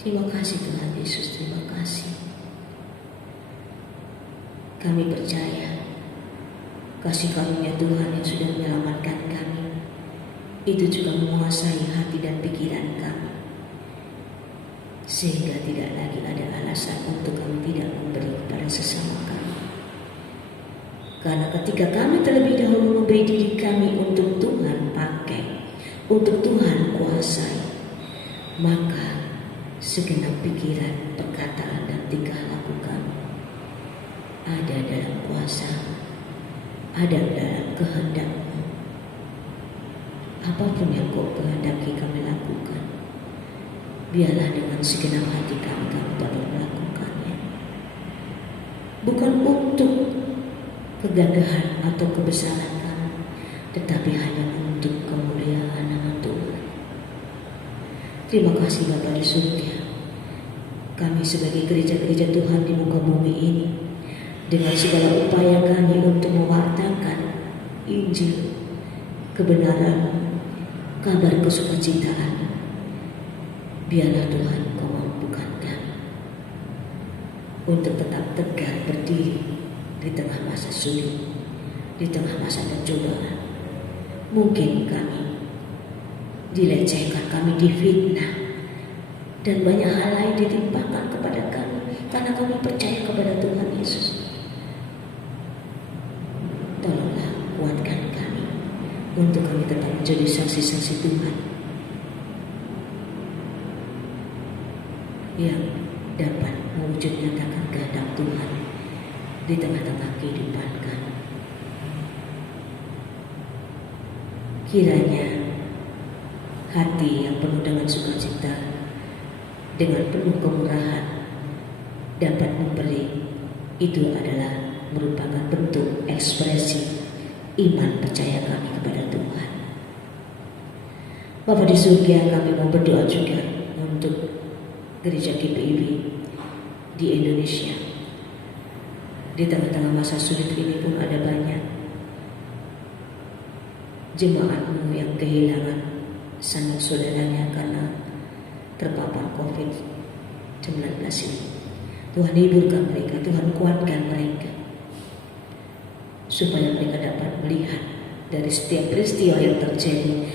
Terima kasih Tuhan Yesus, terima kasih. Kami percaya kasih karunia Tuhan yang sudah menyelamatkan kami itu juga menguasai hati dan pikiran kami, sehingga tidak lagi ada alasan untuk kami tidak memberi kepada sesama kami. Karena ketika kami terlebih dahulu memberi diri kami untuk Tuhan pakai, untuk Tuhan kuasai, maka segenap pikiran, perkataan, dan tingkah laku kami ada dalam kuasa, ada dalam kehendak-Mu. Apapun yang Kau kehendaki kami lakukan, biarlah dengan segenap hati kami dapat melakukannya. Bukan untuk kegagahan atau kebesaran kami, tetapi hanya untuk kemuliaan nama Tuhan. Terima kasih Bapa di surga. Kami sebagai gereja-gereja Tuhan di muka bumi ini, dengan segala upaya kami untuk mewartakan Injil, kebenaran, kabar kesukacitaan, biarlah Tuhan Kau mampukan kami untuk tetap tegar berdiri di tengah masa sulit, di tengah masa pencobaan. Mungkin kami dilecehkan, kami difitnah, dan banyak hal lain ditimpakan kepada kami karena kami percaya kepada Tuhan Yesus. Tolonglah kuatkan kami untuk kami tetap menjadi saksi-saksi Tuhan yang dapat mewujud nyatakan kehendak Tuhan di tengah-tengah kehidupan kami. Kiranya hati yang penuh dengan sukacita, dengan penuh kemurahan, dapat memberi. Itu adalah merupakan bentuk ekspresi iman percaya kami kepada Tuhan. Bapa di surga, kami mau berdoa juga untuk gereja GPIB di Indonesia. Di tengah-tengah masa sulit ini pun ada banyak jemaat-Mu yang kehilangan sanak saudaranya karena terpapar COVID-19 ini. Tuhan hiburkan mereka, Tuhan kuatkan mereka, supaya mereka dapat melihat dari setiap peristiwa yang terjadi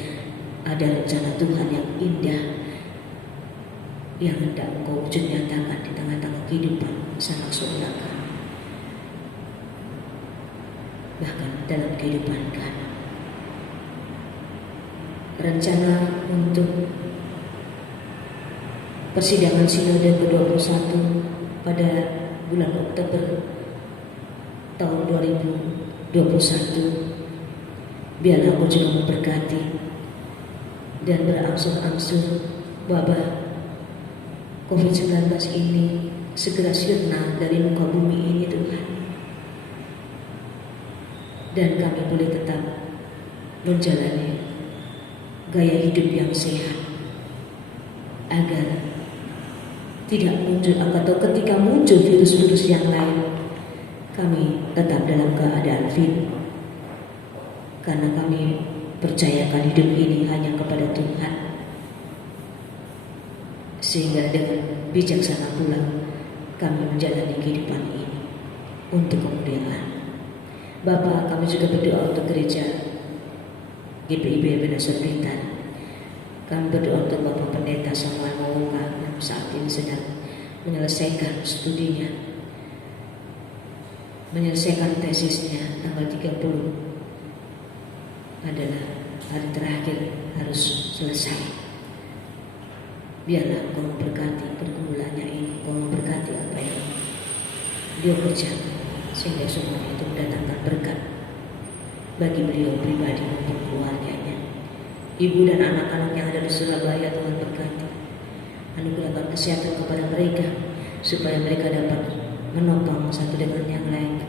ada rencana Tuhan yang indah yang hendak Engkau wujud nyatakan di tengah-tengah kehidupan sanak saudara kami, bahkan dalam kehidupan kami. Rencana untuk persidangan sinode ke-21 pada bulan Oktober tahun 2021, biarlah Engkau juga memberkati dan berangsur-angsur wabah COVID-19 ini segera sirna dari muka bumi ini Tuhan, dan kami boleh tetap menjalani gaya hidup yang sehat, agar tidak muncul atau ketika muncul virus-virus yang lain, kami tetap dalam keadaan fit, karena kami percayakan hidup ini hanya kepada Tuhan, sehingga dengan bijaksana pula kami menjalani kehidupan ini untuk kemuliaan Bapa. Kami juga berdoa untuk gereja GPIB Ebenezer Blitar. Kami berdoa untuk Bapak Pendeta Samuel Mawonga yang saat ini sedang menyelesaikan studinya, menyelesaikan tesisnya. Tanggal 30 adalah hari terakhir harus selesai. Biarlah Engkau memberkati pergumulannya ini, Engkau memberkati apa yang dia kerjakan, sehingga semuanya itu mendatangkan berkat bagi beliau pribadi maupun keluarganya. Ibu dan anak-anak yang ada di Surabaya, Tuhan berkati. kesehatan kepada mereka, supaya mereka dapat menopang satu dengan yang lain.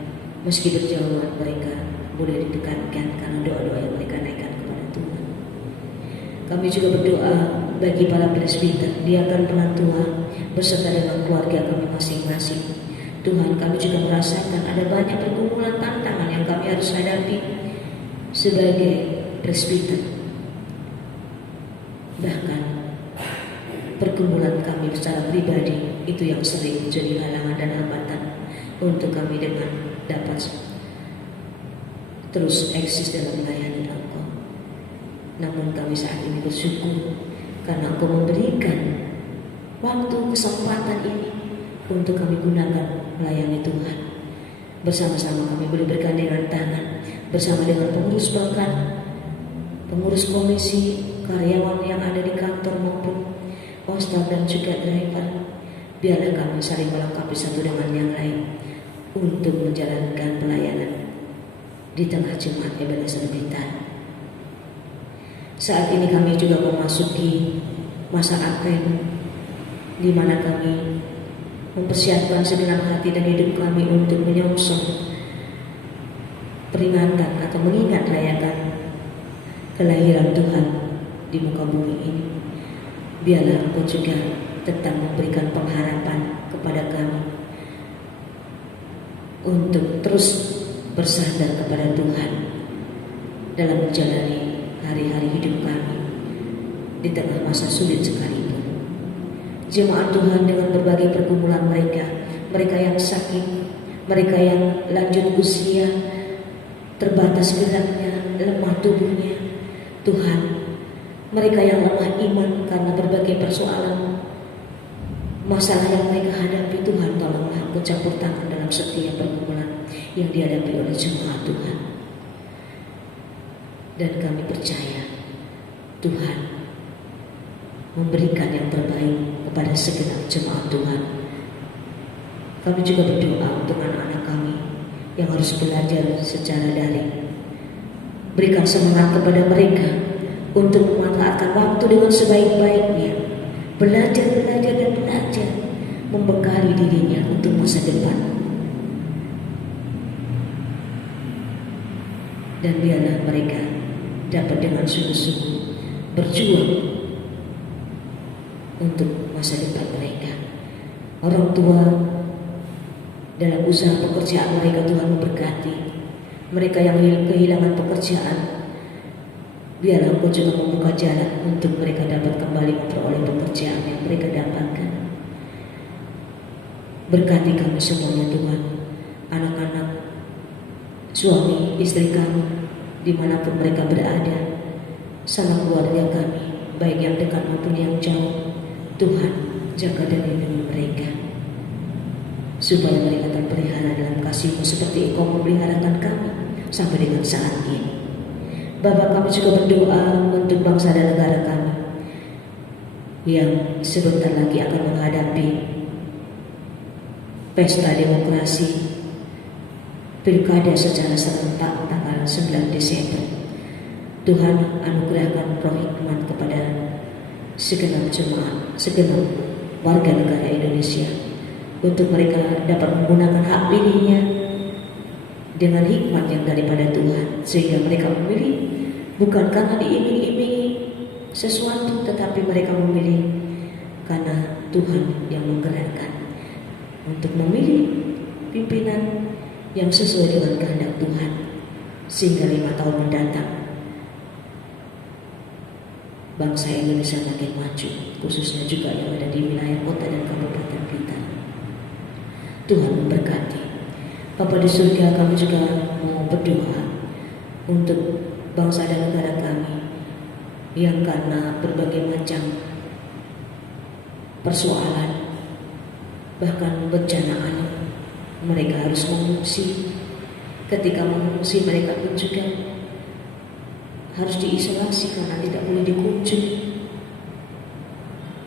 Meski berjauhan, mereka boleh didekatkan karena doa-doa yang mereka naikkan kepada Tuhan. Kami juga berdoa bagi para presbiter, diakan penantua, beserta dengan keluarga kami masing-masing. Tuhan, kami juga merasakan ada banyak pergumulan tantangan yang kami harus hadapi sebagai presbiter. Bahkan pergumulan kami secara pribadi itu yang sering menjadi halangan dan hambatan untuk kami dengan dapat terus eksis dalam melayani Engkau. Namun kami saat ini bersyukur karena Engkau memberikan waktu kesempatan ini untuk kami gunakan melayani Tuhan. Bersama-sama kami boleh bergandengan tangan bersama dengan pengurus bahkan pengurus komisi, karyawan yang ada di kantor maupun hostel dan juga driver. Biarlah kami saling melengkapi satu dengan yang lain untuk menjalankan pelayanan di tengah jemaat Ebenezer Blitar. Saat ini kami juga memasuki masa Advent, di mana kami mempersiapkan segenap hati dan hidup kami untuk menyongsong peringatan atau mengingat rayakan kelahiran Tuhan di muka bumi ini. Biarlah Engkau juga tetap memberikan pengharapan kepada kami untuk terus bersandar kepada Tuhan dalam menjalani hari-hari hidup kami di tengah masa sulit sekalipun. Jemaat Tuhan dengan berbagai pergumulan mereka, mereka yang sakit, mereka yang lanjut usia, terbatas geraknya, lemah tubuhnya, Tuhan, mereka yang lemah iman karena berbagai persoalan masalah yang mereka hadapi, Tuhan tolonglah Engkau campur tangan dalam setiap pergumulan yang dihadapi oleh jemaat Tuhan. Dan kami percaya Tuhan memberikan yang terbaik kepada segenap jemaat Tuhan. Kami juga berdoa untuk anak-anak kami yang harus belajar secara daring. Berikan semangat kepada mereka untuk memanfaatkan waktu dengan sebaik-baiknya, belajar dan belajar, membekali dirinya untuk masa depan. Dan biarlah mereka dapat dengan sungguh-sungguh berjuang untuk masa depan mereka. Orang tua dalam usaha pekerjaan mereka, Tuhan memberkati. Mereka yang kehilangan pekerjaan, biarlah Engkau juga membuka jalan untuk mereka dapat kembali memperoleh pekerjaan yang mereka dapatkan. Berkati kami semuanya Tuhan, anak-anak, suami, istri kami, dimanapun mereka berada, salam keluarga kami, baik yang dekat maupun yang jauh. Tuhan, jaga dan lindungi mereka, supaya mereka terpelihara dalam kasih-Mu seperti Engkau memeliharakan kami sampai dengan saat ini. Bapa, kami juga berdoa untuk bangsa dan negara kami yang sebentar lagi akan menghadapi pesta demokrasi, pilkada secara serentak tanggal 9 Desember. Tuhan, anugerahkan roh hikmat kepada segenap jemaat, segenap warga negara Indonesia, untuk mereka dapat menggunakan hak pilihnya dengan hikmat yang daripada Tuhan, sehingga mereka memilih bukan karena diiming-imingi sesuatu, tetapi mereka memilih karena Tuhan yang menggerakkan untuk memilih pimpinan yang sesuai dengan kehendak Tuhan, sehingga 5 tahun mendatang bangsa Indonesia makin maju, khususnya juga yang ada di wilayah kota dan kabupaten kita. Tuhan memberkati. Bapa di surga, kami juga mau berdoa untuk bangsa dan negara kami yang karena berbagai macam persoalan, bahkan bencana alam, mereka harus mengungsi. Ketika mengungsi, mereka pun juga harus diisolasi karena tidak boleh dikunjungi.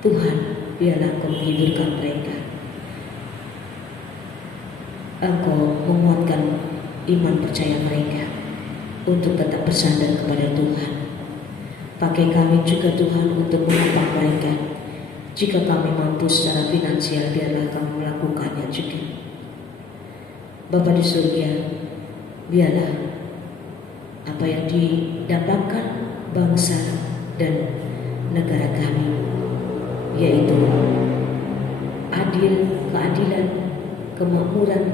Tuhan, biarlah Engkau menghiburkan mereka. Engkau menguatkan iman percaya mereka untuk tetap bersandar kepada Tuhan. Pakai kami juga Tuhan untuk menopang mereka, Jika kami mampu secara finansial, biarlah kami melakukannya juga. Bapa di surga, biarlah apa yang didapatkan bangsa dan negara kami, yaitu keadilan, kemakmuran,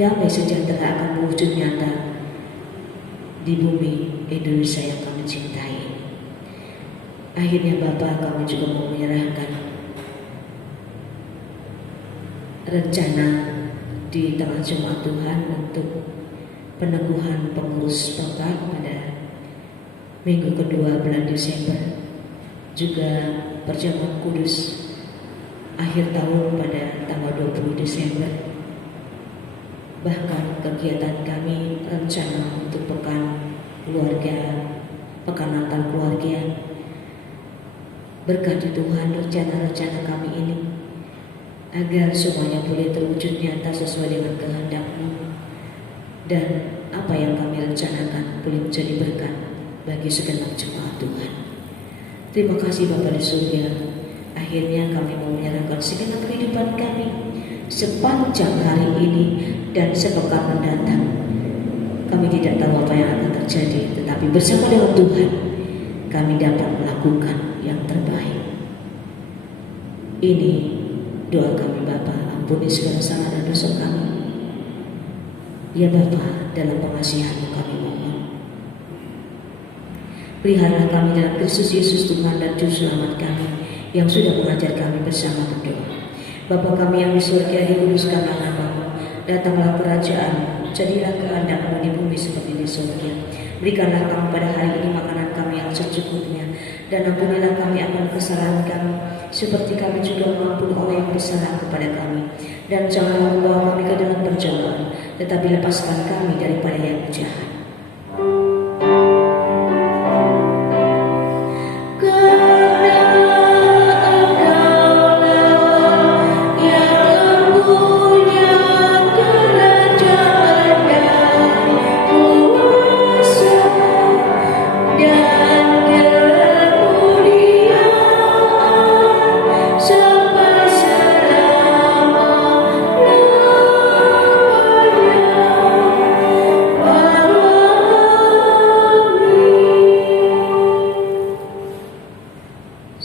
damai sejahtera akan mewujud nyata di bumi Indonesia yang kami cintai. Akhirnya Bapa, kami juga mau menyerahkan rencana di tengah jemaat Tuhan untuk peneguhan pengurus Bapak pada minggu kedua bulan Desember, juga perjamuan kudus akhir tahun pada tanggal 20 Desember. Bahkan kegiatan kami rencana untuk pekan Natal keluarga. Berkati Tuhan rencana-rencana kami ini, agar semuanya boleh terwujud nyata sesuai dengan kehendak-Mu, dan apa yang kami rencanakan boleh menjadi berkat bagi segenap jemaat Tuhan. Terima kasih Bapa di surga. Akhirnya kami mau menyerahkan segenap kehidupan kami sepanjang hari ini dan sepekan mendatang. Kami tidak tahu apa yang akan terjadi, tetapi bersama dengan Tuhan kami dapat melakukan yang terbaik. Ini doa kami Bapa, ampuni segala salah dan dosa kami. Ya Bapa, dalam pengasihan-Mu kami mohon, pelihara kami dalam Kristus Yesus Tuhan dan Juru Selamat kami, yang sudah mengajar kami bersama berdoa. Bapa kami yang di surga, dikuduskanlah nama-Mu, datanglah kerajaan-Mu, jadilah kehendak-Mu di bumi seperti di surga. Berikanlah kami pada hari ini makanan kami yang secukupnya, dan ampunilah kami akan kesalahan kami, seperti kami juga mengampuni orang yang bersalah kepada kami. Dan janganlah membawa kami ke dalam pencobaan, tetapi lepaskan kami daripada yang jahat.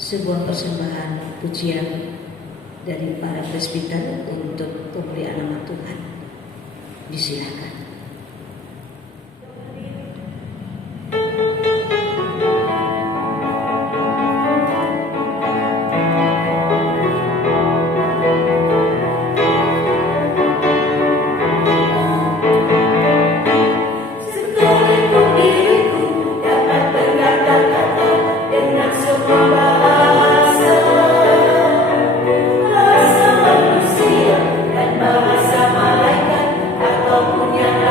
Sebuah persembahan pujian dari para presbiter untuk pemuliaan nama Tuhan. Disilakan. Bahasa malaikat ataupun yang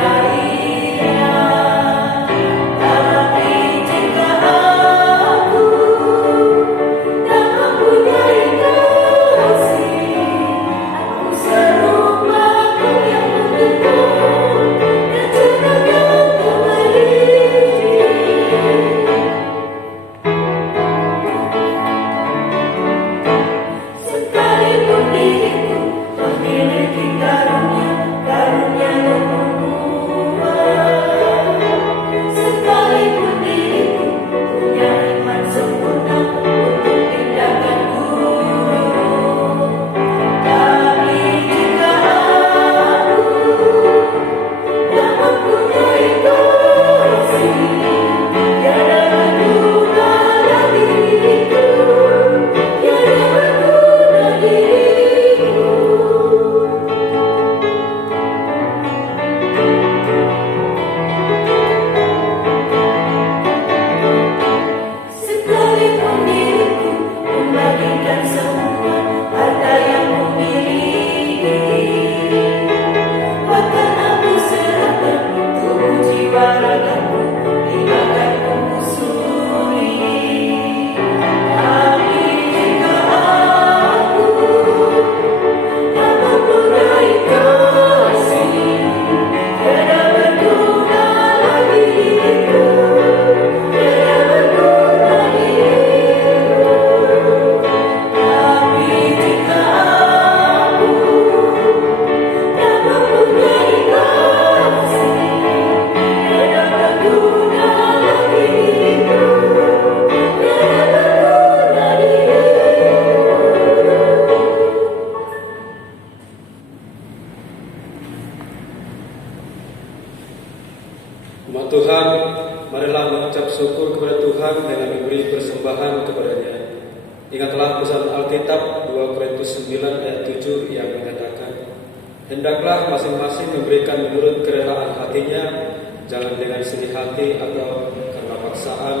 Ingatlah pesan Alkitab 2 Korintus 9 ayat 7 yang mengatakan, hendaklah masing-masing memberikan menurut kerelaan hatinya, jangan dengan sedih hati atau karena paksaan,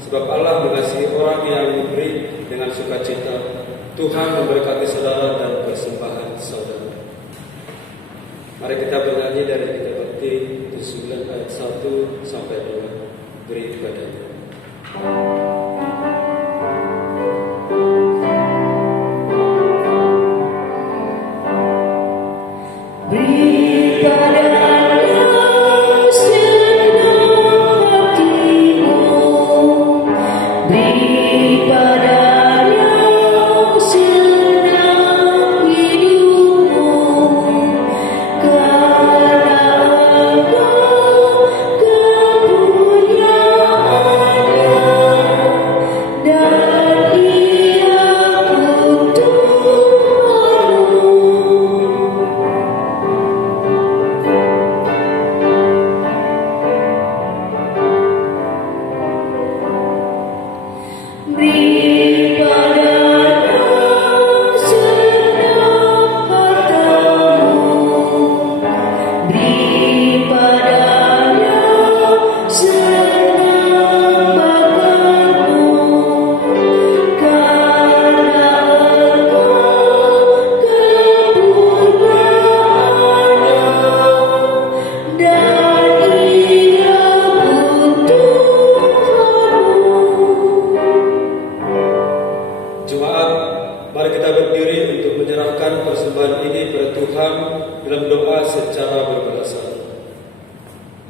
sebab Allah mengasihi orang yang memberi dengan sukacita. Tuhan memberkati saudara dan persembahan saudara. Mari kita bernyanyi dari kitab Bakti 9 ayat 1 sampai 2. Beri kepadanya.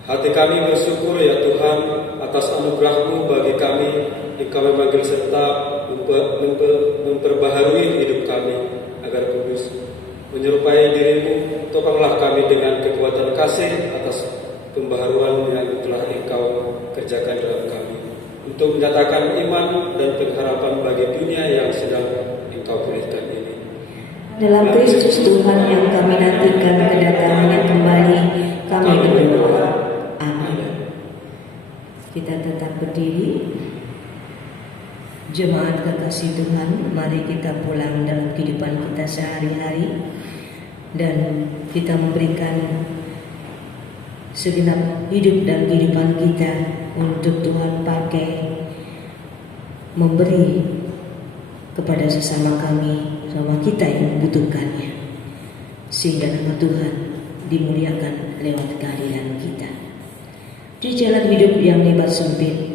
Hati kami bersyukur ya Tuhan atas anugerah-Mu bagi kami yang kami panggil serta memperbaharui hidup kami agar kudus. Menyerupai diri-Mu, topanglah kami dengan kekuatan kasih atas pembaharuan yang telah Engkau kerjakan dalam kami, untuk menyatakan iman dan pengharapan bagi dunia yang sedang Engkau pulihkan ini. Dalam Kristus Tuhan yang kami nantikan kedatangannya kembali, kami berdoa. Amin. Kita tetap berdiri. Jemaat kekasih Tuhan, mari kita pulang dalam kehidupan kita sehari-hari dan kita memberikan segenap hidup dan kehidupan kita untuk Tuhan pakai memberi kepada sesama kami, sama kita yang membutuhkannya, sehingga nama Tuhan dimuliakan lewat kehadiran kita di jalan hidup yang lebar sempit.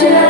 Jangan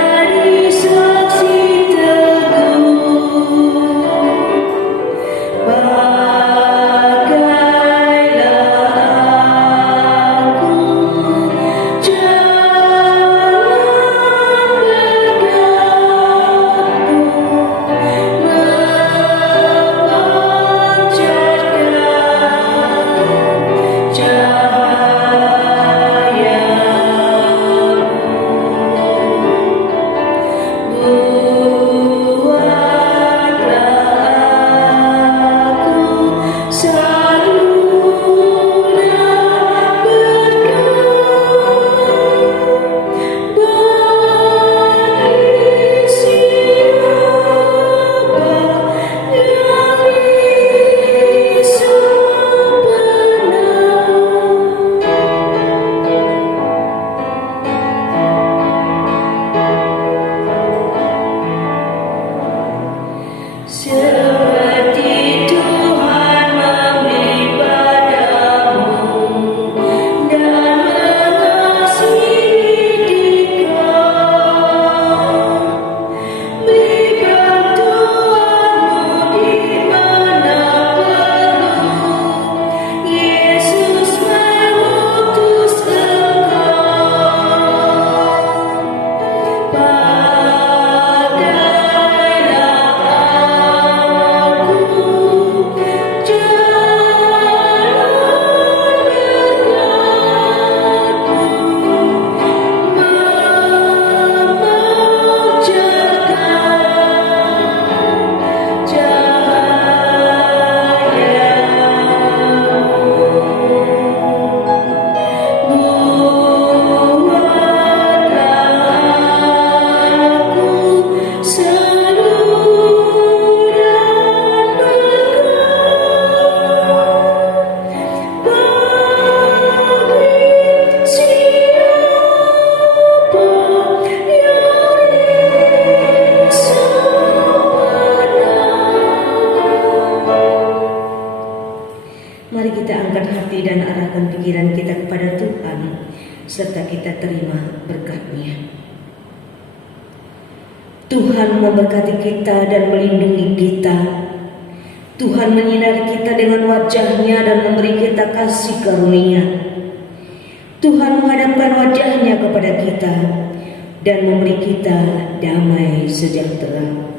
mengarahkan pikiran kita kepada Tuhan, serta kita terima berkat-Nya. Tuhan memberkati kita dan melindungi kita. Tuhan menyinari kita dengan wajah-Nya dan memberi kita kasih karunia. Tuhan menghadapkan wajah-Nya kepada kita dan memberi kita damai sejahtera.